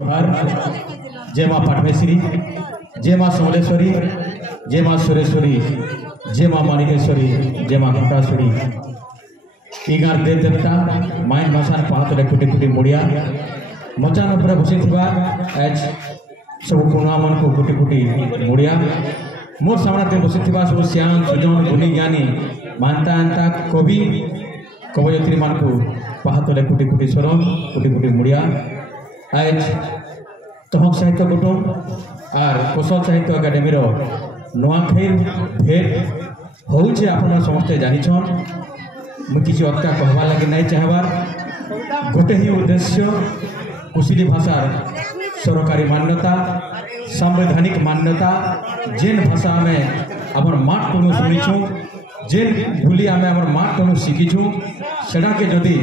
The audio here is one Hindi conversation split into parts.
जय माँ पाटमेश्वरी, जय माँ समलेश्वरी, जय माँ सुरेश्वरी, जय माँ माणिकेश्वरी, जय माँ घंटाश्वरी। इगार देव देवता माइन मसान पाहतले कोटी कोटी मुड़िया मचान उपरे बसी थिबा आज सब कुणा मन को कोटी कोटी मुड़िया मोर सामने ते बसी थिबा सब श्याम सुजन गुणी ज्ञानी मानता अंता कवि कवयत्री मान को पाहतले कोटी कोटी शरण कोटी कोटी मुड़िया आज तहक साहित्य कुटुम और कौशल साहित्य एकाडेमी नुआखाई भेट होउछे आपन समस्ते जानिछन। मुझे किसी अटका कहवा लगे नहीं चाहबार गोटे ही उद्देश्य कुशली भाषार सरकारी मान्यता संवैधानिक मान्यता जेन भाषा में आमर माट टनु शुणीछू जेन भूली आम आमर माट टनु शिखीछू सेटा के जदि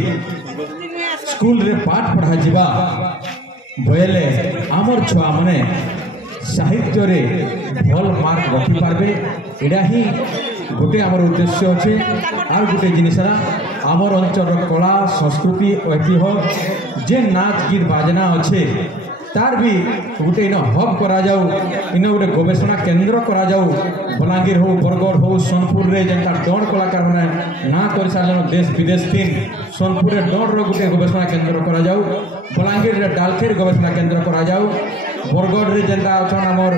स्कूल रे पाठ पढ़ा जिबा बोले आमर छुआ माने साहित्य रे भल मार्क रखी पारबे। एडा ही गोटे आमर उद्देश्य अच्छे आर गोटे जिनसरा आमर अंचल कला संस्कृति ऐतिह्य जे नाच गीत बाजना अच्छे तार भी गोटे इन हब करा जाऊ इन गोटे गवेषणा केन्द्र करा जाऊ बलांगीर हो बरगढ़ हो सोनपुर रे जेनता डॉन कलाकार मैंने ना कर सारे देश विदेश तीन सोनपुर रे डॉन रो गोटे गवेषणा केन्द्र करा जाऊ बलांगीर रे डालखेर गवेषणा केन्द्र करा जाऊ बरगढ़ रे जेनता अछन हमर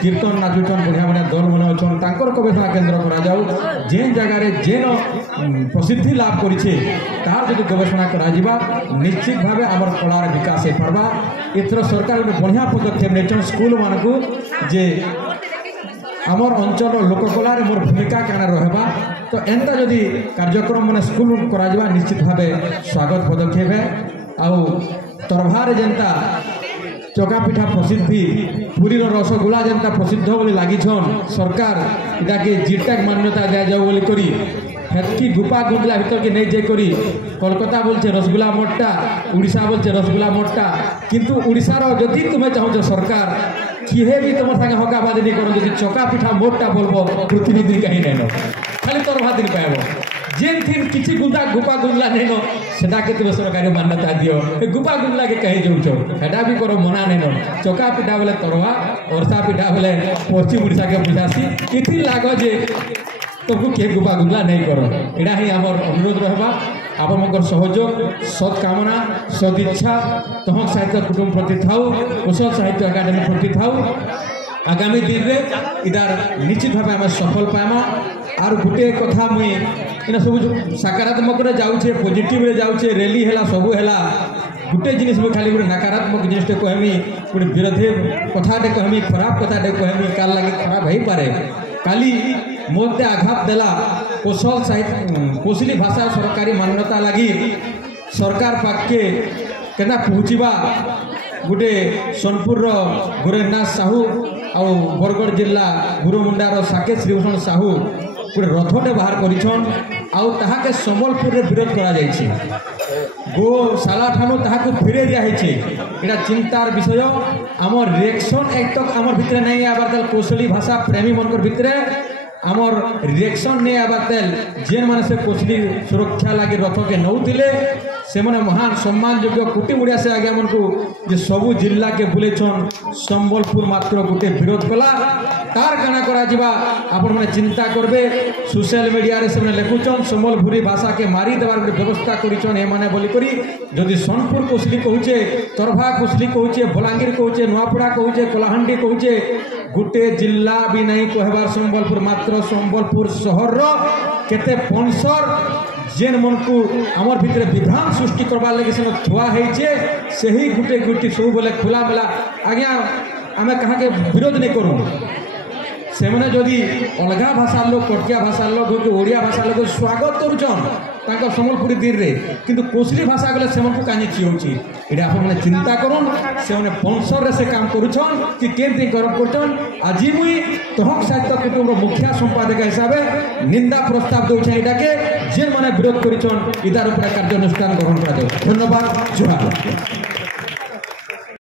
कीर्तन नाचुचन बढ़िया बढ़िया दल मन अछन तांकर गवेषणा केन्द्र करा जाऊ जेन जगह रे जेन प्रसिद्धि लाभ करिछे तार जदि गवेषणा करा जिबा निश्चित भावे हमर कलार विकास हे परबा। एथर सरकार गोटे बढ़िया पदक्षेप नेछन स्कूल मान को जे आमर अंचल लोककलार मोर भूमिका क्या रहबा तो एंता जदि कार्यक्रम मैंने स्कूल करा जिबा निश्चित भावे स्वागत पदक्षेप है। आउ तरभार जेनता चका पिठा प्रसिद्धि पुरी रसगोला जेनता प्रसिद्ध बोली लागिछन सरकार इटा के जीटेक मान्यता दिया जाऊ बोली करी हेतकी गुपा गुंडला भीतर के नहीं जाई करी कोलकाता बोलছে रसगोला मोटा उड़ीसा बोलছে रसगोला मोटा किंतु उड़ीसा रो जदि तुमे चाहो सरकार किहे भी तुम संगे हकाबादी नहीं करो जदि चका पिठा मोटा बोलबो प्रतिनिधि कहीं नहीं नो खाली तोर भात दिन पाएबो जेन थिन किछि गुंडा गुपा गुंडला नहीं नो सेटा के तुम सरकारी मान्यता दियो गुपा गुंडला के कहीं जोछो हेडा भी करो मना नहीं नो चका पिठा बोले तरवा औरसा पिठा बोले पश्चिम उड़ीसा के बुझासी इति लागो जे तुमको किए गुपा गुंडला नहीं करो। एडा ही आमर अनुरोध रहबा आपमकर सहयोग सत्कामना सदिच्छा तहक साहित्य कुटुंब प्रति थाऊ कौशल साहित्य एकाडेमी प्रति थाऊ आगामी दिन रे इदार निश्चित भाव आम सफल पाइमा। आर गोटे कथा मुई इन सब सकारात्मक रे जाउछे पॉजिटिव रे जाउछे रैली हेला सबु हेला गोटे जिनिस में खाली गोटे नकारात्मक जिनिस कहमी गोटे विरोधी कथाटे कहमी खराब कथाटे कहमी काल लगे खराब हो पारे काली मते आघात देला कौशल साहित्य कौशली भाषा सरकारी मान्यता लगी सरकार पाके केना पहुँचवा गोटे सोनपुर गुरेनाथ साहू और बरगढ़ जिला गुरुमुंडार साकेत श्रीभूषण साहू गोटे रथटे बाहर करिछन आउ ताहाके संबलपुर रे विरोध करा जायछि गोशाला ठानु ताहाको फिरे दिया हेछि। एटा चिंतार विषय आमर रिएक्शन एक तक आमर भितरे नहीं आबार कौशली भाषा प्रेमी मनकर भितरे आमर रिएक्शन नहीं आबार जेन माने से कौशली सुरक्षा लगी रथ के नौथिले से माने महान सम्मान योग्य कोटी मुड़िया से आगे मन को जे सबु जिला के बुलेछन संबलपुर मात्र गोटे विरोध कला तार काना करा जिबा आपण माने चिंता करबे सोशल मीडिया रे से लेखुचन संबलपुरी भाषा के मारी देवार गोटे व्यवस्था करिछन ए माने बोली करी जदि सोनपुर कौशली कहूचे तरभा कौशली कहूचे बलांगीर कहूचे नुआपड़ा कहूचे कलाहांडी कहूचे गोटे जिला भी नहीं कहबार संबलपुर मात्र संबलपुर शहर रो केते पंसर जेन मन को आमर भितर विभ्रांत सृष्टि करवार लगे से थुआ होइछे सही गुटे गुटी सब बोले खुला मेला आज्ञा आमे कहा के विरोध नहीं करूँ से मैंने जदि अलगा भाषा लोग कटकिया भाषा लोग ओडिया भाषा लोग स्वागत करुचन सम्बलपुरी दिन रे किंतु कौशली भाषा गले से कहीं चिऊँची ये आप चिंता करुन से पंसर रे से काम करुचन कि केमती गरम करचन आज मुई तहक साहित्य कुटुंब मुखिया संपादक हिसाब से निंदा प्रस्ताव दूचे यहाँ के जेन मैंने विरोध करिछन इदार कार्यानुष्ठान ग्रहण करा। धन्यवाद। जुहार।